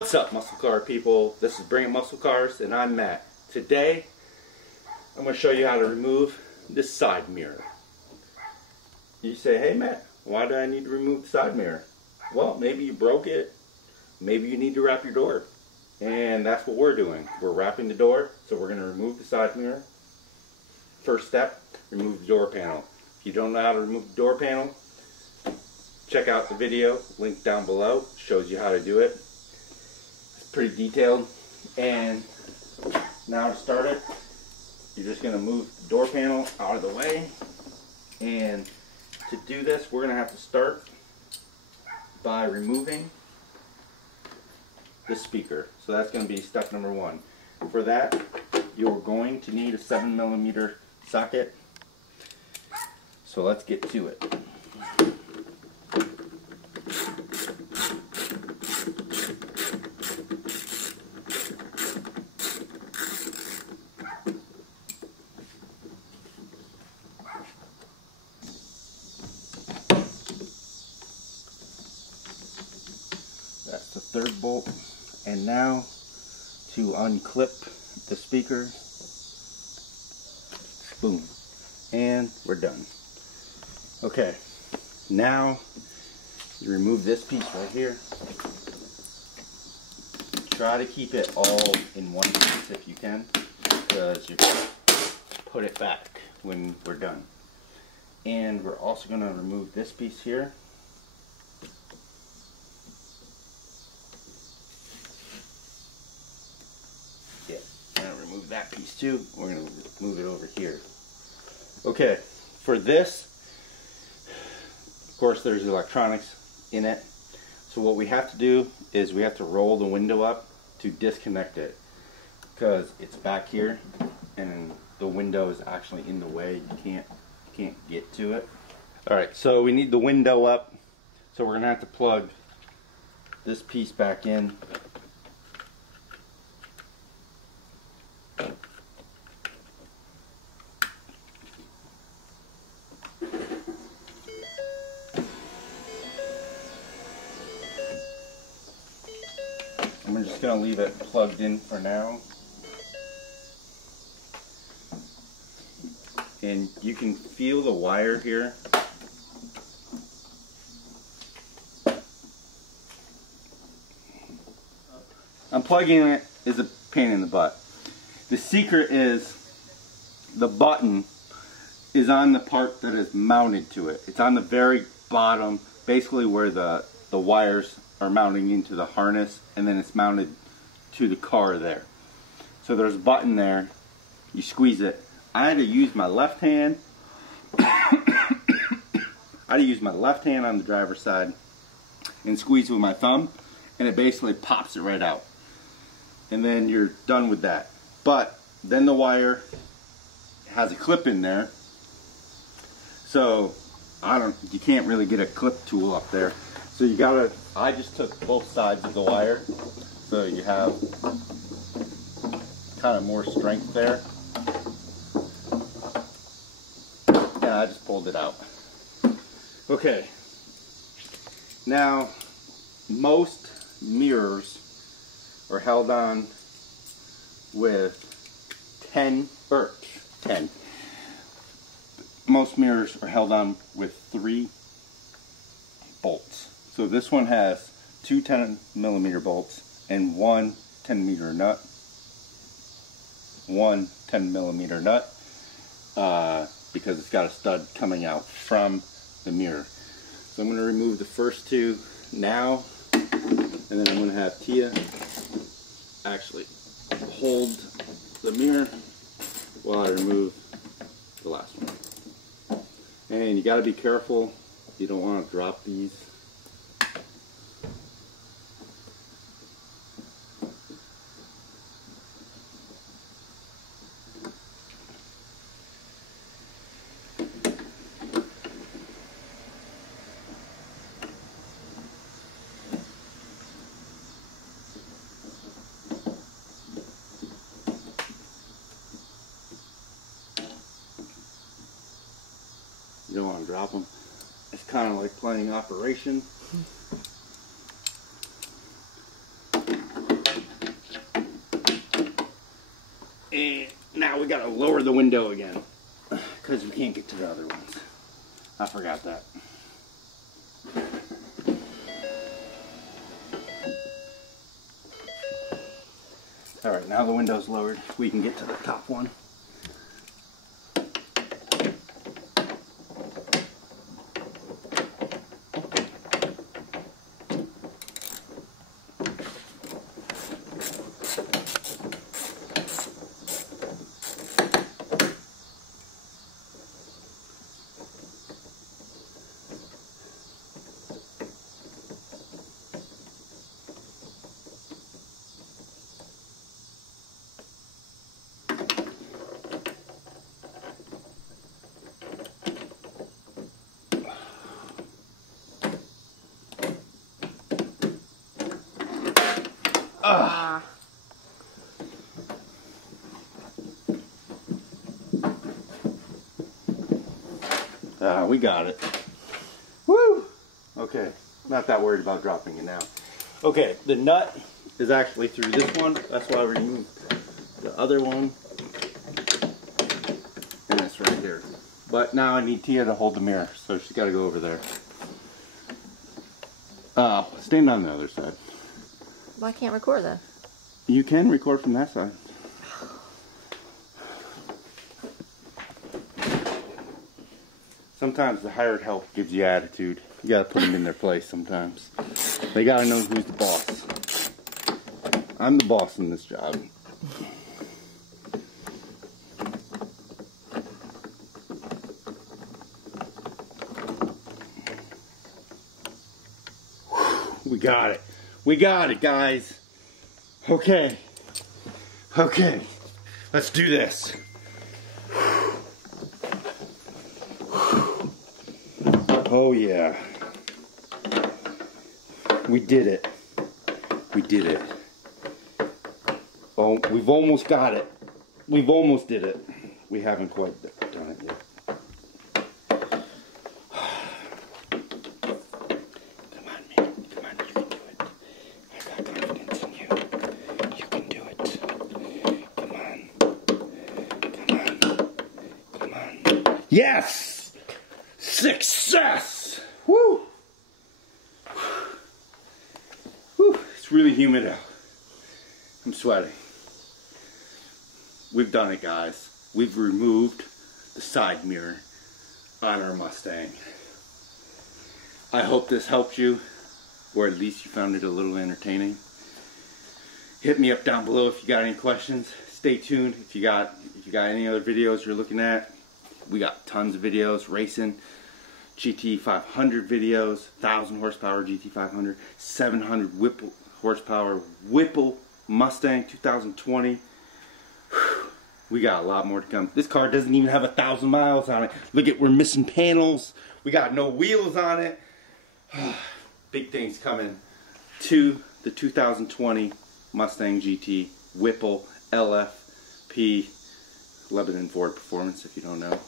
What's up, muscle car people? This is Bringing Muscle Cars and I'm Matt. Today I'm going to show you how to remove this side mirror. You say, hey Matt, why do I need to remove the side mirror? Well, maybe you broke it, maybe you need to wrap your door, and that's what we're doing. We're wrapping the door, so we're going to remove the side mirror. First step, remove the door panel. If you don't know how to remove the door panel, check out the video, link down below, shows you how to do it. Pretty detailed. And now to start it, you're just going to move the door panel out of the way. And to do this, we're going to have to start by removing the speaker. So that's going to be step number one. For that, you're going to need a 7mm socket. So let's get to it. That's the third bolt, and now to unclip the speaker, boom, and we're done. Okay, now you remove this piece right here. Try to keep it all in one piece if you can, because you put it back when we're done. And we're also going to remove this piece here. That piece too. We're going to move it over here. Okay, for this, of course there's electronics in it, so what we have to do is we have to roll the window up to disconnect it, because it's back here and the window is actually in the way. You can't get to it. Alright, so we need the window up, so we're going to have to plug this piece back in. I'm just going to leave it plugged in for now. And you can feel the wire here. Unplugging it is a pain in the butt. The secret is the button is on the part that is mounted to it. It's on the very bottom, basically where the wires are mounting into the harness, and then it's mounted to the car there. So there's a button there. You squeeze it. I had to use my left hand. I had to use my left hand on the driver's side and squeeze with my thumb, and it basically pops it right out. And then you're done with that. But then the wire has a clip in there, so you can't really get a clip tool up there. So you gotta, I just took both sides of the wire, so you have kind of more strength there. And I just pulled it out. Okay. Now, most mirrors are held on with 10. Most mirrors are held on with 3 bolts. So this one has 2 10mm bolts and 1 10mm nut. 1 10mm nut, because it's got a stud coming out from the mirror. So I'm going to remove the first 2 now, and then I'm going to have Tia actually hold the mirror while I remove the last one. And you got to be careful, you don't want to drop these. You don't want to drop them. It's kind of like playing Operation. now we gotta lower the window again because we can't get to the other ones. I forgot that. All right, now the window's lowered. We can get to the top one. We got it. Woo! Okay, not that worried about dropping it now. Okay, the nut is actually through this one. That's why I removed the other one. And it's right here. But now I need Tia to hold the mirror, so she's got to go over there. Stand on the other side. Well, I can't record that. You can record from that side. Sometimes the hired help gives you attitude. You gotta put them in their place sometimes. They gotta know who's the boss. I'm the boss in this job. We got it. We got it, guys. Okay. Okay. Let's do this. Oh yeah. We did it. We did it. Oh, we've almost got it. We've almost did it. We haven't quite done it yet. Come on, man. Come on, you can do it. I got confidence in you. You can do it. Come on. Come on. Come on. Yes! Success! Woo! Woo! It's really humid out. I'm sweating. We've done it, guys. We've removed the side mirror on our Mustang. I hope this helped you, or at least you found it a little entertaining. Hit me up down below if you got any questions. Stay tuned if you got any other videos you're looking at. We got tons of videos, racing, GT 500 videos, 1000 horsepower GT 500, 700 Whipple horsepower Whipple Mustang 2020. We got a lot more to come. This car doesn't even have 1,000 miles on it. Look at, we're missing panels. We got no wheels on it. Big things coming to the 2020 Mustang GT Whipple LFP Lebanon Ford Performance, if you don't know.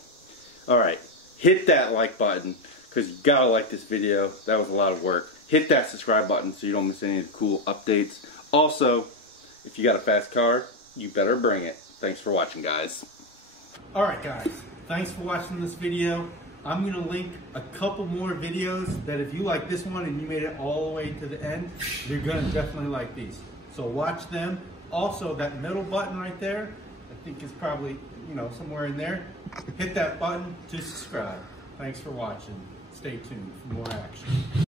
Alright, hit that like button because you gotta like this video. That was a lot of work. Hit that subscribe button so you don't miss any of the cool updates. Also, if you got a fast car, you better bring it. Thanks for watching, guys. Alright guys, thanks for watching this video. I'm going to link a couple more videos that if you like this one and you made it all the way to the end, you're going to definitely like these. So watch them. Also, that middle button right there, I think is probably, you know, somewhere in there. Hit that button to subscribe. Thanks for watching. Stay tuned for more action.